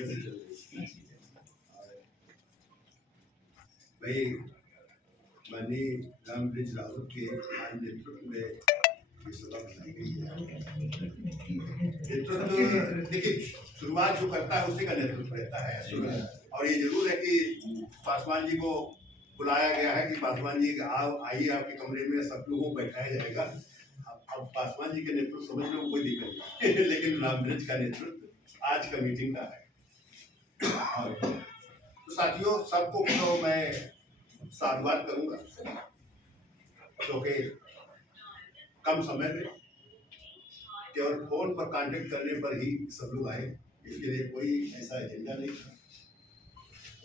कैसे चल रही है भाई। माननीय रामवृक्ष रावत के नेतृत्व में ये सभा बनाई गई है। नेतृत्व देखिए, शुरुआत जो करता है उसी का नेतृत्व रहता है। और ये जरूर है कि पासवान जी को बुलाया गया है कि पासवान जी आइए आपके कमरे में सब लोगों को बैठाया जाएगा। अब पासवान जी के नेतृत्व समझने में कोई दिक्कत नहीं लेकिन रामवृक्ष का नेतृत्व आज का मीटिंग का है। और तो साथियों, सबको तो मैं साधुवाद करूंगा क्योंकि कम समय में केवल फोन पर कांटेक्ट करने पर ही सब लोग आए। इसके लिए कोई ऐसा एजेंडा नहीं था,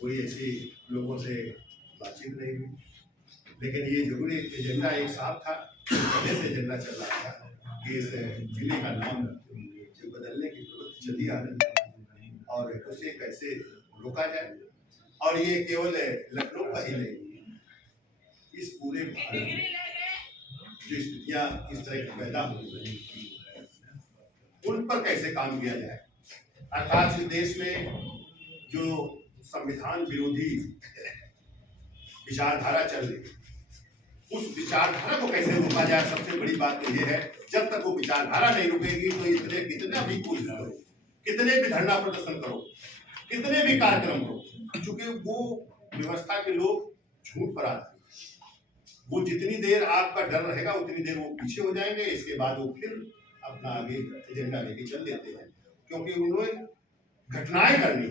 कोई ऐसी लोगों से बातचीत नहीं हुई, लेकिन ये जरूरी एजेंडा एक साफ था। पहले से एजेंडा चल रहा था कि इस जिले का नाम जो बदलने की प्रवृत्ति चली आ रही और उसे कैसे रोका जाए। और ये केवल लखनऊ का ही नहीं, इस पूरे भारत जो स्थितियां इस तरह की पैदा हो रही उन पर कैसे काम किया जाए। अर्थात इस देश में जो संविधान विरोधी विचारधारा चल रही उस विचारधारा को कैसे रोका जाए। सबसे बड़ी बात तो ये है, जब तक वो विचारधारा नहीं रुकेगी तो इतने कितना भी कोशिश करो, कितने भी धरना प्रदर्शन करो, कितने भी कार्यक्रम करो, क्योंकि वो व्यवस्था के लोग झूठ पर आते हैं। वो जितनी देर आपका डर रहेगा उतनी देर वो पीछे हो जाएंगे। इसके बाद वो फिर अपना आगे एजेंडा लेके चल देते हैं, क्योंकि उन्हें घटनाएं करनी,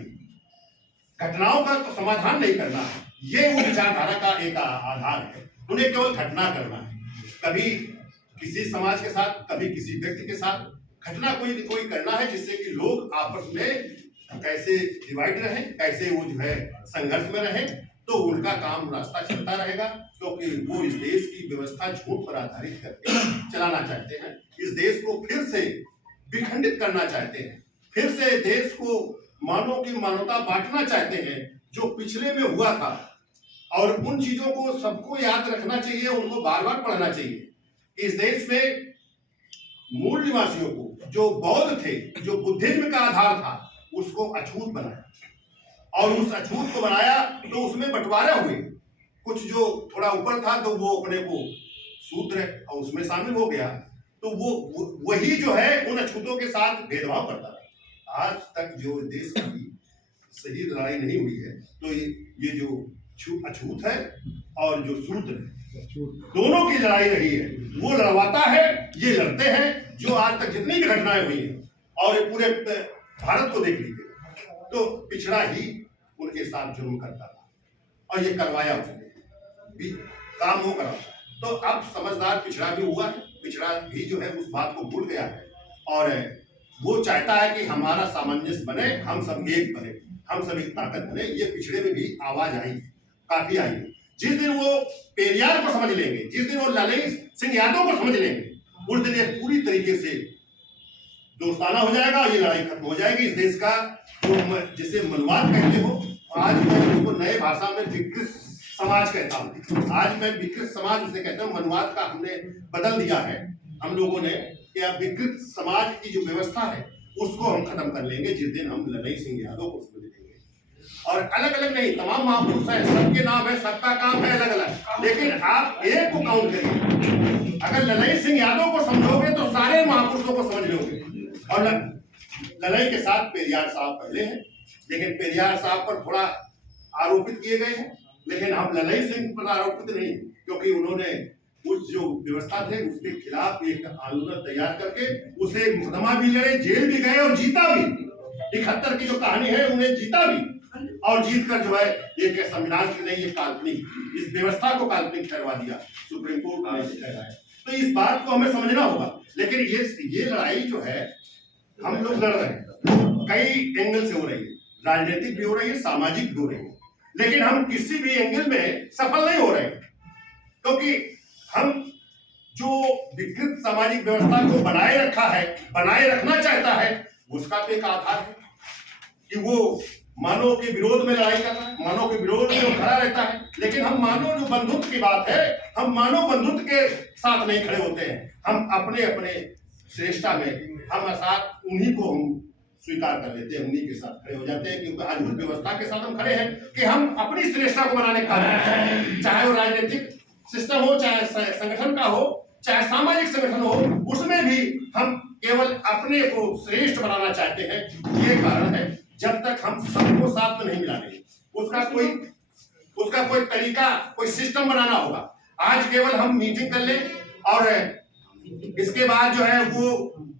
घटनाओं का तो समाधान नहीं करना है। ये वो विचारधारा का एक आधार है। उन्हें केवल घटना करना है, कभी किसी समाज के साथ, कभी किसी व्यक्ति के साथ घटना कोई करना है जिससे कि लोग आपस में कैसे डिवाइड रहे, कैसे वो जो है संघर्ष में रहे। तो उनका काम रास्ता चलता रहेगा, क्योंकि वो इस देश की व्यवस्था झूठ पर आधारित करके चलाना चाहते हैं। इस देश को फिर से विखंडित करना चाहते हैं, फिर से देश को मानव की मानवता बांटना चाहते हैं जो पिछले में हुआ था। और उन चीजों को सबको याद रखना चाहिए, उनको बार बार पढ़ना चाहिए। इस देश में मूल निवासियों को, जो बौद्ध थे, जो बुद्धिज्म का आधार था, उसको अछूत बनाया और उस अछूत को बनाया तो उसमें बंटवारे हुए। कुछ जो थोड़ा ऊपर था तो वो अपने को शूद्र और उसमें शामिल हो गया, तो वो वही जो है उन अछूतों के साथ भेदभाव करता है। आज तक जो देश की सही लड़ाई नहीं हुई है, तो ये जो अछूत है और जो शूद्र है, दोनों की लड़ाई रही है। वो लड़वाता है, ये लड़ते हैं। जो आज तक जितनी भी घटनाएं हुई हैं और पूरे भारत को देख लीजिए, तो पिछड़ा ही उनके साथ जुर्म करता था और ये करवाया उसने भी, काम वो करा। तो अब समझदार पिछड़ा भी हुआ है, पिछड़ा भी जो है उस बात को भूल गया है और वो चाहता है कि हमारा सामंजस्य बने, हम सब एक बने, हम सब एक ताकत बने। ये पिछड़े में भी आवाज आई, काफी आई। जिस दिन वो पेरियार को समझ लेंगे, जिस दिन वो ललन सिंह यादव को समझ लेंगे, उस दिन ये पूरी तरीके से दोस्ताना हो जाएगा और ये लड़ाई खत्म हो जाएगी। इस देश का जो जिसे मनवाद कहते हो, आज मैं उसको नए भाषा में विकृत समाज कहता हूँ। आज मैं विकृत समाज उसे कहता हूँ। मनवाद का हमने बदल दिया है हम लोगों ने, कि अब विकृत समाज की जो व्यवस्था है उसको हम खत्म कर लेंगे जिस दिन हम ललन सिंह यादव को समझ लेंगे। और अलग अलग नहीं, तमाम महापुरुष है, सबके नाम है, सबका काम है अलग अलग, लेकिन आप एक को काउंट करिए। अगर ललन सिंह यादव को समझोगे तो सारे महापुरुषों को समझ लोगे। और लड़ाई के साथ पेरियार साहब पहले हैं, लेकिन पेरियार साहब पर थोड़ा आरोपित किए गए हैं, लेकिन हम ललन सिंह पर आरोपित नहीं, क्योंकि उन्होंने उस जो व्यवस्था थे उसके खिलाफ एक आंदोलन तैयार करके उसे मुकदमा भी लड़े, जेल भी गए और जीता भी। 71 की जो कहानी है उन्हें जीता भी और जीत कर जो है एक संविधान की नहीं, ये काल्पनिक, इस व्यवस्था को काल्पनिक ठहरवा दिया सुप्रीम कोर्ट ने ठहराया। तो इस बात को हमें समझना होगा। लेकिन ये लड़ाई जो है हम लोग लड़ रहे हैं, कई एंगल से हो रही है, राजनीतिक भी हो रही है, सामाजिक भी हो रही है, लेकिन हम किसी भी एंगल में सफल नहीं हो रहे, क्योंकि हम जो विकृत सामाजिक व्यवस्था को बनाए रखा है, बनाए रखना चाहता है, उसका तो एक आधार है कि वो मानव के विरोध में लड़ाई कर रहा है, मानव के विरोध में खड़ा रहता है। लेकिन हम मानव जो बंधुत्व की बात है, हम मानव बंधुत्व के साथ नहीं खड़े होते हैं। हम अपने अपने श्रेष्ठता में हम साथ उन्हीं को हम स्वीकार कर लेते हैं, उन्हीं के साथ खड़े हो जाते हैं, क्योंकि आज उस व्यवस्था के साथ हम खड़े हैं कि हम अपनी श्रेष्ठता को बनाने का, चाहे वो राजनीतिक सिस्टम हो, चाहे संगठन का हो, चाहे सामाजिक संगठन हो, उसमें भी हम केवल अपने को श्रेष्ठ बनाना चाहते हैं। ये कारण है, जब तक हम सबको साथ में नहीं मिला देंगे, उसका कोई तरीका, कोई सिस्टम बनाना होगा। आज केवल हम मीटिंग कर लें और इसके बाद जो है वो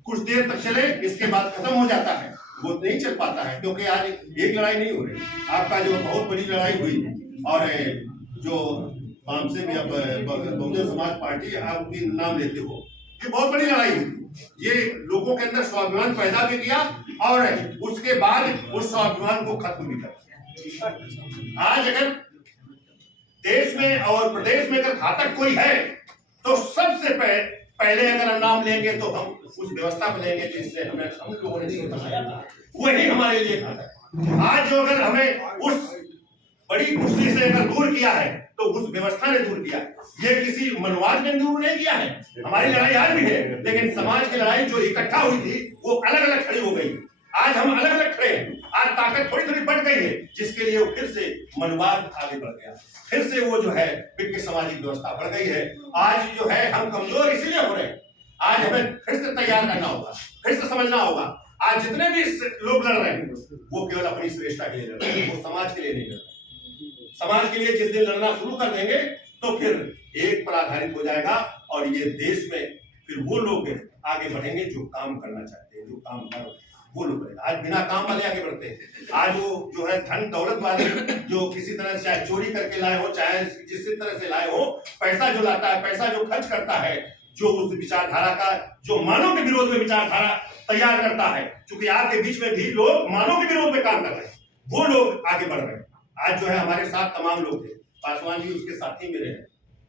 कुछ देर तक चले, इसके बाद खत्म हो जाता है, वो नहीं चल पाता है। क्योंकि आज एक लड़ाई नहीं हो रही, आपका जो बहुत बड़ी लड़ाई हुई और जो पाम से भी अब बहुजन समाज पार्टी आपकी नाम लेते हो, ये बहुत बड़ी लड़ाई हुई। ये लोगों के अंदर स्वाभिमान पैदा भी किया और उसके बाद उस स्वाभिमान को खत्म भी कर। आज अगर देश में और प्रदेश में अगर घातक कोई है तो सबसे पहले अगर हम नाम लेंगे तो हम उस व्यवस्था को लेंगे जिससे हम लोगों ने बनाया था, वही हमारे लिए घातक। आज जो अगर हमें उस बड़ी कुर्सी से अगर दूर किया है तो उस व्यवस्था ने दूर किया है। ये किसी मनवाद ने दूर नहीं किया है। हमारी लड़ाई आज भी है, लेकिन समाज की लड़ाई जो इकट्ठा हुई थी वो अलग अलग खड़ी हो गई। आज हम अलग अलग खड़े हैं। आज ताकत थोड़ी थोड़ी बढ़ गई है, जिसके लिए वो फिर से मनवाद आगे बढ़ गया, फिर से वो जो है वित्तीय सामाजिक व्यवस्था बढ़ गई है। आज जो है हम कमजोर इसीलिए हो रहे हैं। आज हमें फिर से तैयार करना होगा, फिर से समझना होगा। आज जितने भी लोग लड़ रहे हैं वो केवल अपनी श्रेष्ठता के लिए लड़ रहे हैं, वो समाज के लिए नहीं लड़ रहे। समाज के लिए जिस दिन लड़ना शुरू कर देंगे तो फिर एक पर आधारित हो जाएगा और ये देश में फिर वो लोग आगे बढ़ेंगे जो काम करना चाहते हैं, जो काम कर वो लोग बढ़ेंगे। आज बिना काम वाले आगे बढ़ते हैं। आज वो जो है धन दौलत वाले जो किसी तरह से चाहे चोरी करके लाए हो, चाहे जिस तरह से लाए हो, पैसा जो लाता है, पैसा जो खर्च करता है, जो उस विचारधारा का, जो मानव के विरोध में विचारधारा तैयार करता है, क्योंकि आपके बीच में भी लोग मानव के विरोध में काम कर रहे हैं, वो लोग आगे बढ़ रहे हैं। आज जो है हमारे साथ तमाम लोग थे, पासवान जी उसके साथी मेरे हैं,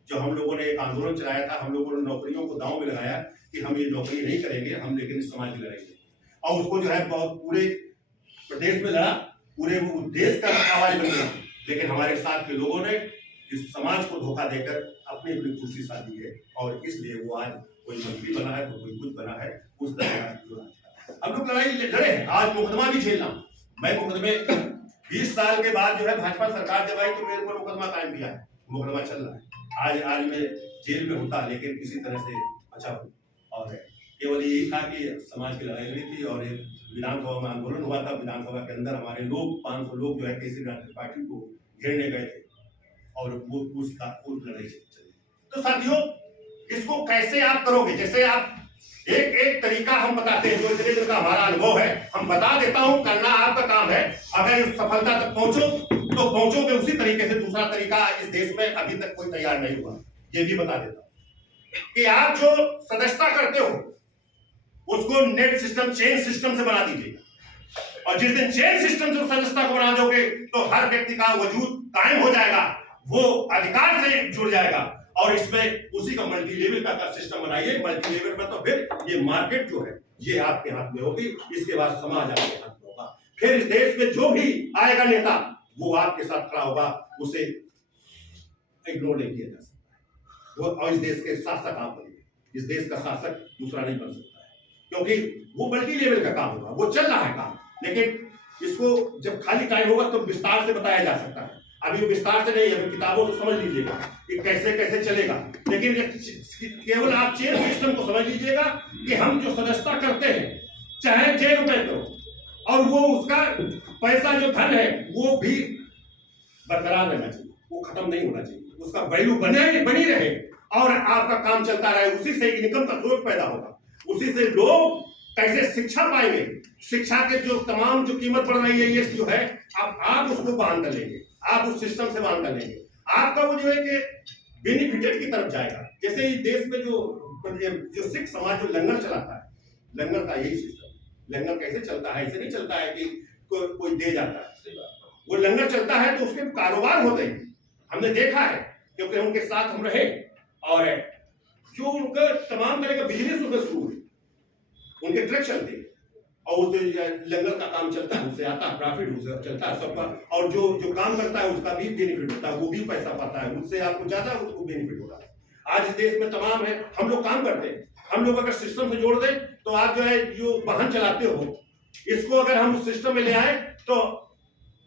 जो हम लोगों ने एक आंदोलन चलाया था। हम लोगों ने नौकरियों को दांव में लगाया कि हम ये नौकरी नहीं करेंगे, हम लेकिन इस समाज की लड़ाई और उसको जो है बहुत पूरे प्रदेश में लड़ा, पूरे वो देश का आवाज बन गया। लेकिन हमारे साथ के लोगों ने इस समाज को धोखा देकर अपनी अपनी कुर्सी साधी है और इसलिए वो आज कोई मंत्री बना है तो कोई कुछ बना है। उस तरह हम लोग लड़ाई लड़े हैं। आज मुकदमा भी झेलना, मैं मुकदमे 20 साल के बाद जो है भाजपा सरकार जब आई तो मेरे ऊपर मुकदमा कायम किया है, मुकदमा चल रहा है। आज मैं जेल में होता लेकिन किसी तरह से बचा हूँ और केवल यही था कि समाज की लड़ाई लड़ी थी और एक विधानसभा में आंदोलन हुआ था। विधानसभा के अंदर हमारे लोग 500 लोग जो है केसरी क्रांति पार्टी को घेरने गए थे और वो उस लड़ाई चली। तो साथियों, इसको कैसे आप करोगे? जैसे आप एक एक तरीका हम बताते हैं, जो इतने दिन का हमारा अनुभव है हम बता देता हूं, करना आपका काम है। अगर सफलता तक पहुंचो तो पहुंचोगे उसी तरीके से। दूसरा तरीका इस देश में अभी तक कोई तैयार नहीं हुआ, ये भी बता देता हूं कि आप जो सदस्यता करते हो उसको नेट सिस्टम, चेन सिस्टम से बना दीजिएगा। और जिस दिन चेन सिस्टम से सदस्यता को बना दोगे तो हर व्यक्ति का वजूद कायम हो जाएगा, वो अधिकार से जुड़ जाएगा। और इसमें उसी का मल्टी लेवल का सिस्टम बनाइए। मल्टी लेवल में तो फिर ये मार्केट जो है ये आपके हाथ में होगी, इसके बाद समाज आपके हाथ में होगा। फिर इस देश में जो भी आएगा नेता वो आपके साथ खड़ा होगा, उसे इग्नोर नहीं किया जा सकता वो, और इस देश के शासक आप बनेंगे। इस देश का शासक दूसरा नहीं बन सकता है, क्योंकि वो मल्टी लेवल का काम होगा, वो चल रहा है काम। लेकिन इसको जब खाली टाइम होगा तो विस्तार से बताया जा सकता है। अभी विस्तार से नहीं, अभी किताबों से समझ लीजिएगा कि कैसे कैसे चलेगा। लेकिन केवल आप चेन सिस्टम को समझ लीजिएगा कि हम जो सदस्यता करते हैं, चाहे 6 रुपए करो, और वो उसका पैसा जो धन है वो भी बरकरार रहना चाहिए, वो खत्म नहीं होना चाहिए, उसका वैल्यू बनी रहे और आपका काम चलता रहे। उसी से इनकम का स्रोत पैदा होगा, उसी से लोग कैसे शिक्षा पाएंगे। शिक्षा के जो तमाम जो कीमत बढ़ रही है, ये जो है आप उसको बांध कर लेंगे, आप उस सिस्टम से बांध कर लेंगे। आपका वो जो है कि बेनिफिटेड की तरफ जाएगा। जैसे इस देश में जो सिख समाज जो लंगर चलाता है, लंगर का यही सिस्टम। लंगर कैसे चलता है? ऐसे नहीं चलता है कि कोई दे जाता है, वो लंगर चलता है तो उसके कारोबार होते हैं। हमने देखा है क्योंकि उनके साथ हम रहे, और जो उनका तमाम तरह का बिजनेस उनका शुरू हुए, उनके ट्रक चलते हैं और उस लंगर का काम चलता है, उससे आता है प्रॉफिट, उससे चलता है सबका। और जो काम करता है उसका भी बेनिफिट होता है, वो भी पैसा पाता है, उससे आपको ज्यादा उसको बेनिफिट हो रहा है। आज इस देश में तमाम है, हम लोग काम करते हैं। हम लोग अगर सिस्टम से जोड़ दें तो आप जो है जो वाहन चलाते हो इसको अगर हम उस सिस्टम में ले आए तो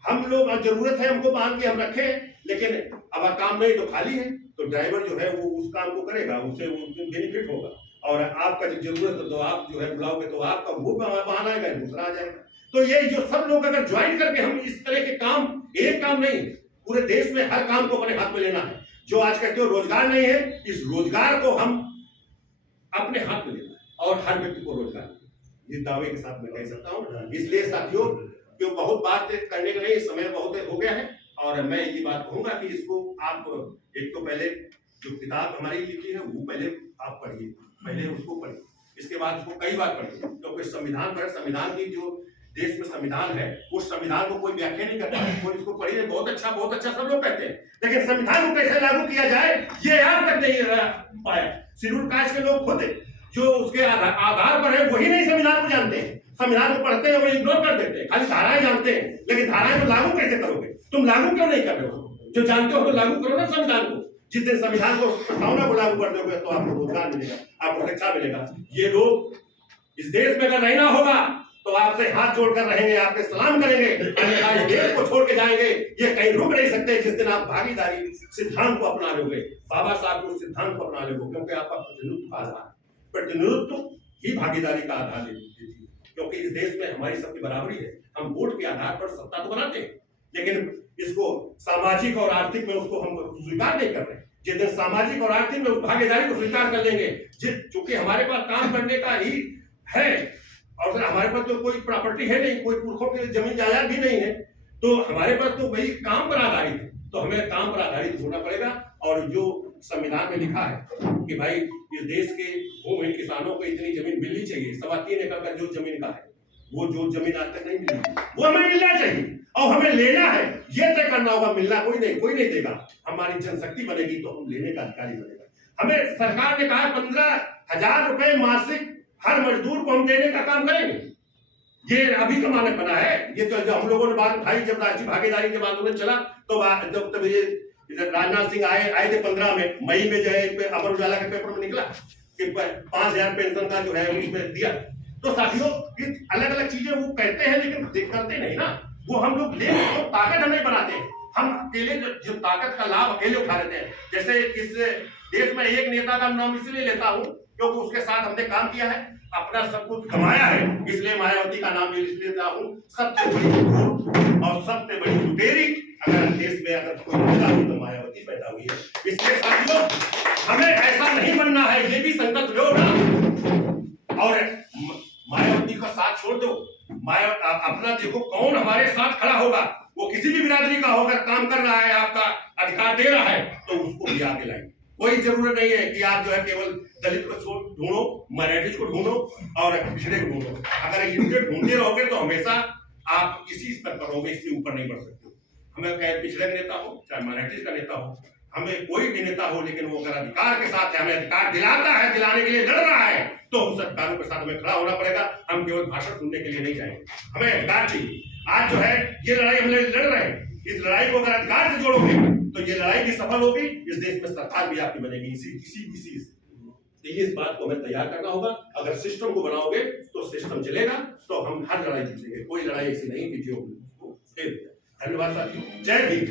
हम लोग, जरूरत है हमको बांध के हम रखें, लेकिन अब काम नहीं तो खाली है, तो ड्राइवर जो है वो उस काम को करेगा, उससे बेनिफिट होगा। और आपका जब जरूरत है तो आप जो है बुलाओगे तो आपका वो बहाना आएगा, दूसरा आ जाएगा। तो ये जो सब लोग अगर ज्वाइन करके हम इस तरह के काम, एक काम नहीं, पूरे देश में हर काम को अपने हाथ में लेना है। जो आज कहते हो रोजगार नहीं है, इस रोजगार को हम अपने हाथ में लेना है और हर व्यक्ति को रोजगार, इस दावे के साथ मैं कह सकता हूँ। इसलिए साथियों, क्यों बहुत बात करने का नहीं, समय बहुत हो गया है, और मैं ये बात कहूंगा कि इसको आप एक तो पहले जो किताब हमारी लिखी है वो पहले आप पढ़िए, पहले उसको पढ़िए, इसके बाद उसको कई बार पढ़िए, क्योंकि संविधान पर, संविधान की जो देश में संविधान है उस संविधान को कोई व्याख्या नहीं करता है, कोई इसको पढ़िए, बहुत अच्छा सब लोग कहते हैं, लेकिन संविधान को कैसे लागू किया जाए ये आज तक नहीं पाया। शेड्यूल कास्ट के लोग खुद जो उसके आधार पर है वही नहीं संविधान को जानते हैं, संविधान को पढ़ते हैं वो इग्नोर कर देते हैं, खाली धाराएं जानते हैं, लेकिन धाराएं को लागू कैसे करोगे? तुम लागू क्यों नहीं कर रहे हो? जो जानते हो तो लागू करो ना संविधान को। जिस दिन संविधान को, प्रस्तावना को लागू कर दोगे तो आपको रोजगार मिलेगा, आपको शिक्षा मिलेगा। ये लोग इस देश में अगर रहना होगा तो आपसे हाथ जोड़कर रहेंगे, आपके सलाम करेंगे, अन्यथा इस देश को छोड़ के जाएंगे। ये कहीं रुक नहीं सकते जिस दिन आप भागीदारी सिद्धांत को अपना लोगे, बाबा साहब को सिद्धांत को अपना लोगे, क्योंकि आपका प्रतिनिधित्व का आधार है, प्रतिनिधित्व ही भागीदारी का आधार है। क्योंकि इस देश में हमारी सबकी बराबरी है, हम वोट के आधार पर सत्ता तो बनाते हैं, लेकिन इसको सामाजिक और आर्थिक में उसको हम स्वीकार नहीं कर रहे। जिस दिन सामाजिक और आर्थिक में उस भागीदारी को स्वीकार कर लेंगे, चूंकि हमारे पास काम करने का ही है और हमारे पास तो कोई प्रॉपर्टी है नहीं, कोई पुरखों की जमीन जायदाद भी नहीं है, तो हमारे पास तो वही काम पर आधारित है, तो हमें काम पर आधारित होना पड़ेगा। और जो संविधान में लिखा है कि भाई इस देश के भूमिहीन किसानों को इतनी जमीन मिलनी चाहिए, 3.25 एकड़ का जो जमीन का है, वो जो जमीन आज तक नहीं मिली वो हमें मिलना चाहिए और हमें लेना है, ये तय करना होगा। मिलना कोई नहीं देगा, हमारी जनशक्ति बनेगी तो हम लेने का अधिकारी बनेगा। हमें सरकार ने कहा 15,000 रुपए मासिक हर मजदूर को हम देने का काम करेंगे, ये अभी का मानक बना है। ये तो जो हम लोगों ने बात उठाई जब राष्ट्रीय भागीदारी के आंदोलन चला तो जब तब ये राजनाथ सिंह आए थे 15 में, मई में जो है अमर उजाला के पेपर में निकला कि 5,000 पेंशन का जो है उसमें दिया। तो साथियों अलग अलग चीजें वो कहते हैं लेकिन करते नहीं ना, वो हम लोग ले तो ताकत हमें बनाते हैं, हम अकेले जो ताकत का लाभ अकेले उठा लेते हैं। जैसे इस देश में एक नेता का नाम इसलिए लेता हूं क्योंकि उसके साथ हमने काम किया है, अपना सब कुछ कमाया है, इसलिए मायावती का नाम इसलिए लेता हूं। सबसे बड़ी और सबसे बड़ी लुटेरी अगर देश में अगर कोई पैदा हुई तो मायावती पैदा हुई है। इसलिए साथियों हमें ऐसा नहीं बनना है, ये भी संकल्प लो ना, और मायावती का साथ छोड़ दो, अपना देखो कौन हमारे साथ खड़ा होगा, वो किसी भी बिरादरी का होकर काम कर रहा है, आपका अधिकार दे रहा है तो उसको भी आगे लाइए। कोई जरूरत नहीं है कि आप जो है केवल दलित को ढूंढो, माइनॉरिटीज को ढूंढो और पिछड़े को ढूंढो। अगर इनके ढूंढते रहोगे तो हमेशा आप किसी स्तर पर रहोगे, इससे ऊपर नहीं बढ़ सकते। हमें चाहे पिछड़े का नेता हो चाहे माइनॉरिटीज का नेता हो, हमें कोई भी नेता हो, लेकिन वो अगर अधिकार के साथ है, हमें अधिकार दिलाता है, दिलाने के लिए लड़ रहा है, तो उस अधिकारों के साथ हमें खड़ा होना पड़ेगा। हम केवल भाषण सुनने के लिए नहीं जाएंगे, हमें अधिकार चाहिए। आज जो है ये लड़ाई हम लड़ रहे हैं, इस लड़ाई को अगर अधिकार से जोड़ोगे तो ये लड़ाई भी सफल होगी, इस देश में सरकार भी आपकी बनेगी इसी तो ये इस बात को हमें तैयार करना होगा। अगर सिस्टम को बनाओगे तो सिस्टम चलेगा, तो हम हर लड़ाई जीतेंगे। कोई लड़ाई ऐसी नहीं कि जो धन्यवाद साथियों, जय भीम।